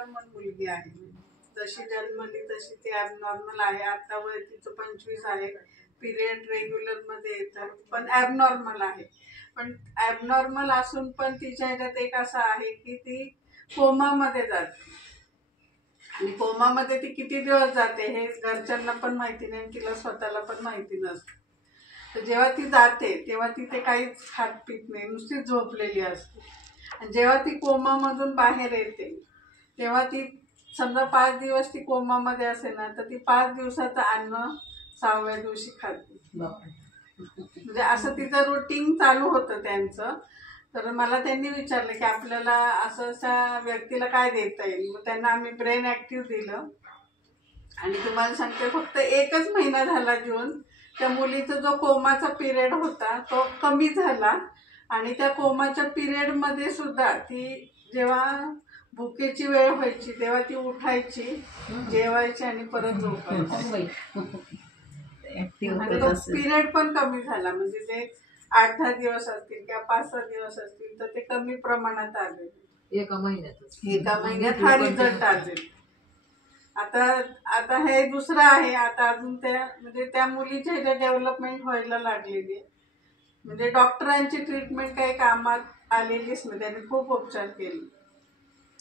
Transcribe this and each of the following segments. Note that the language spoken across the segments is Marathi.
ॲबनॉर्मल मुलगी आहे. जशी जन्मली तशी ती ॲबनॉर्मल आहे. आता वय तिचं 25 आहे. पिरियड रेग्युलर मध्ये येतात पण ॲबनॉर्मल आहे. पण ॲबनॉर्मल असून पण तिच्या ह्याच्यात एक असं आहे की ती कोमामध्ये जाते. आणि कोमामध्ये ती किती दिवस जाते हे घरच्यांना पण माहिती नाही, तिला स्वतःला पण माहिती नसतं. तर जेव्हा ती जाते तेव्हा ती ते काहीच खात पीत नाही, नुसतीच झोपलेली असते. आणि जेव्हा ती कोमामधून बाहेर येते तेव्हा ती समजा 5 दिवस ती कोमामध्ये असेल ना तर ती 5 दिवसाचं अन्न 6व्या दिवशी खाते. म्हणजे असं तिचं रुटीन चालू होतं त्यांचं. तर मला त्यांनी विचारलं की आपल्याला अशा व्यक्तीला काय देता येईल. मग त्यांना आम्ही ब्रेन ॲक्टिव्ह दिलं. आणि तुम्हाला सांगते फक्त 1च महिना झाला घेऊन त्या मुलीचा जो कोमाचा पिरियड होता तो कमी झाला. आणि त्या कोमाच्या पिरियडमध्ये सुद्धा ती जेव्हा भुकेची वेळ व्हायची तेव्हा ती उठायची, जेवायची आणि परत झोपायची. आणि तो पिरियड पण कमी झाला. म्हणजे ते 8-10 दिवस असतील किंवा 5-6 दिवस असतील तर ते कमी प्रमाणात आले. एका महिन्यात हा रिझल्ट आले. आता हे दुसरं आहे. आता अजून त्या मुलीच्या ह्याच्या डेव्हलपमेंट व्हायला लागलेली आहे. म्हणजे डॉक्टरांची ट्रीटमेंट काही कामात आलेलीच नाही. त्यांनी खूप उपचार केले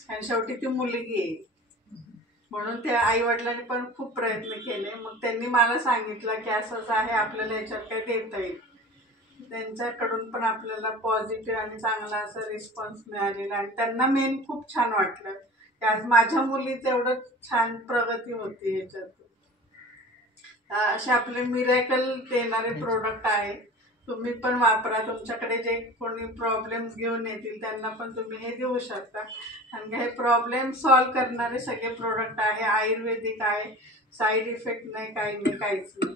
आणि शेवटी ती मुलगी आहे. म्हणून त्या आई वडिलांनी पण खूप प्रयत्न केले. मग त्यांनी मला सांगितलं की असंच आहे, आपल्याला याच्यात काय देता येईल. त्यांच्याकडून पण आपल्याला पॉझिटिव्ह आणि चांगला असा रिस्पॉन्स मिळालेला. आणि त्यांना मेन खूप छान वाटलं की आज माझ्या मुलीचं एवढं छान प्रगती होती याच्यात. असे आपले मिरॅकल देणारे प्रोडक्ट आहे. तुम्ही पण वापरा. तुमच्याकडे जे कोणी प्रॉब्लेम्स घेऊन येतील त्यांना पण तुम्ही हे देऊ शकता. कारण हे प्रॉब्लेम सॉल्व करणारे सगळे प्रोडक्ट आहे. आयुर्वेदिक आहे. साईड इफेक्ट नाही, काही नाही, काहीच नाही.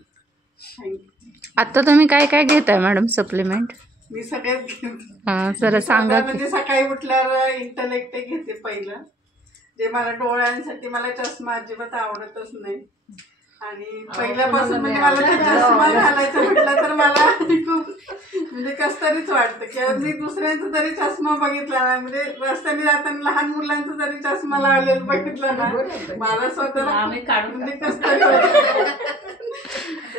थँक्यू. आता तुम्ही काय काय घेताय मॅडम सप्लिमेंट? मी सगळ्यात घेते. जरा सांगा. म्हणजे सकाळी उठल्यावर इंटलेक्ट घेते पहिलं. जे मला डोळ्यांसाठी, मला चष्मा अजिबात आवडतच नाही. आणि पहिल्यापासून म्हणजे मला ते चष्मा घालायचा म्हटलं तर मला खूप म्हणजे कस तरीच वाटतं की मी दुसऱ्यांचा जरी चष्मा बघितला ना, म्हणजे रस्त्याने जाताना लहान मुलांचा जरी चष्मा लावलेला बघितला ना, मला स्वतःला म्हणजे कस तरी वाटतं.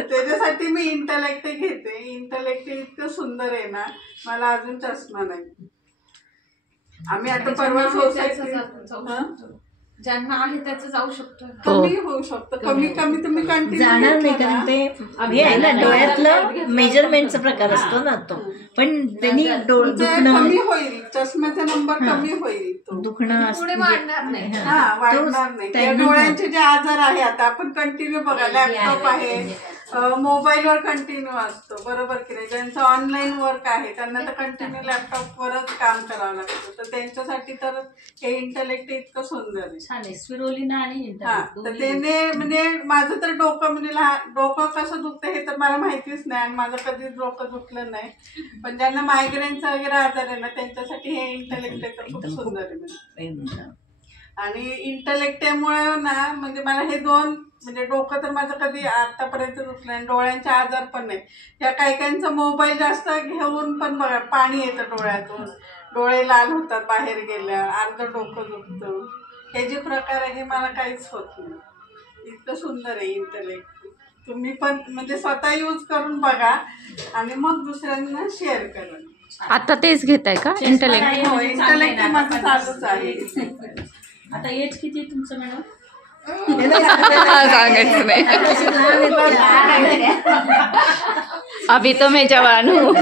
त्याच्यासाठी मी इंटलेक्ट घेते. इंटलेक्ट इतकं सुंदर आहे ना, मला अजून चष्मा नाही. आम्ही आता परवा सोसायटी ज्यांना आहे त्याचं जाऊ शकतो, कमी होऊ शकतं. कमी तुम्ही कंटिन्यू जाणार नाही. कारण ते हे आहे ना, डोळ्यातलं मेजरमेंटचा प्रकार असतो ना तो. पण त्यांनी कमी होईल, चष्म्याचा नंबर कमी होईल. दुखणं पुढे वाढणार नाही. हा, वाढणार नाही. डोळ्यांचे जे आजार आहे आता आपण कंटिन्यू बघा, लॅपटॉप आहे, मोबाईलवर कंटिन्यू असतो, बरोबर की नाही. ज्यांचं ऑनलाईन वर्क आहे त्यांना तर कंटिन्यू लॅपटॉपवरच काम करावं लागतं. तर त्यांच्यासाठी तर हे इंटलेक्ट इतकं सुंदर आहे. स्पिरुलिना आणि तर त्याने म्हणजे माझं तर डोकं म्हणजे डोकं कसं दुखतं हे तर मला माहितीच नाही. आणि माझं कधीच डोकं दुखलं नाही. पण ज्यांना मायग्रेनचा वगैरे आजार आहे ना, त्यांच्यासाठी हे इंटलेक्ट खूप सुंदर आहे. आणि इंटलेक्टमुळे ना म्हणजे मला हे दोन म्हणजे डोकं तर माझं कधी आतापर्यंत दुखलं आणि डोळ्यांचे आजार पण नाही. या काहींचा मोबाईल जास्त घेऊन पण बघा पाणी येतं डोळ्यातून, डोळे लाल होतात बाहेर गेल्या, अर्ध डोकं दुखतं. हे जे प्रकार आहे हे मला काहीच होत नाही. इतकं सुंदर आहे इंटलेक्ट. तुम्ही पण म्हणजे स्वतः यूज करून बघा आणि मग दुसऱ्यांना शेअर करा. आता तेच घेताय का इंटलेक्ट? हो, इंटलेक्ट माझं चालूच आहे. आता एज किती आहे तुमचं मॅडम? सांगायचं नाही. अभी तो मैं जवान हूँ.